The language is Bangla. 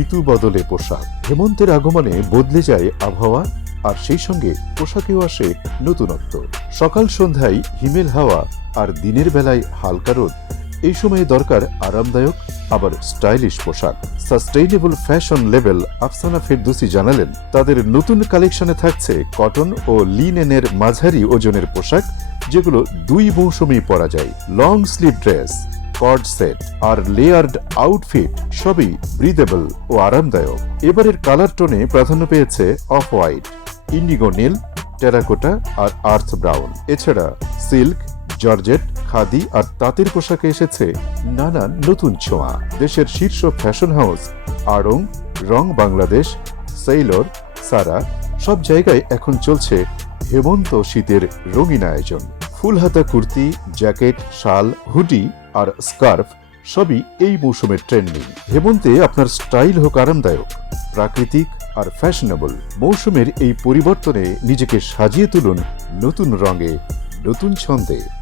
ঋতু বদলে পোশাক। হেমন্তের আগমনে বদলে যায় আবহাওয়া, আর সেই সঙ্গে পোশাকেও আসে নতুনত্ব। সকাল সন্ধ্যায় হিমেল হাওয়া আর দিনের বেলায় হালকা রোদ। এই সময়ে দরকার আরামদায়ক আবার স্টাইলিশ পোশাক। Sustainable fashion level Afsana Ferdousi জানালেন, তাদের নতুন কালেকশনে থাকছে কটন ও লিনেনের মাঝারি ওজনের পোশাক, যেগুলো দুই মৌসুমেই পরা যায়। Long sleeve dress, cord set আর লেয়ার্ড আউটফিট সবই ব্রিদেবল ও আরামদায়ক। এবারের কালার টোনে প্রাধান্য পেয়েছে অফ হোয়াইট, ইন্ডিগো নীল, টেরাকোটা আর আর্থ ব্রাউন। এছাড়া সিল্ক, জর্জেট, খাদি আর তাঁতের পোশাকে এসেছে নানান নতুন ছোঁয়া। দেশের শীর্ষ ফ্যাশন হাউস আড়ং, রং বাংলাদেশ, সেইলর, সারা সব জায়গায় এখন চলছে হেমন্ত শীতের রঙিন আয়োজন। ফুলহাতা কুর্তি, জ্যাকেট, শাল, হুডি আর স্কার্ফ সবই এই মৌসুমের ট্রেন্ডিং। হেমন্তে আপনার স্টাইল হোক আরামদায়ক, প্রাকৃতিক আর ফ্যাশনেবল। মৌসুমের এই পরিবর্তনে নিজেকে সাজিয়ে তুলুন নতুন রঙে, নতুন ছন্দে।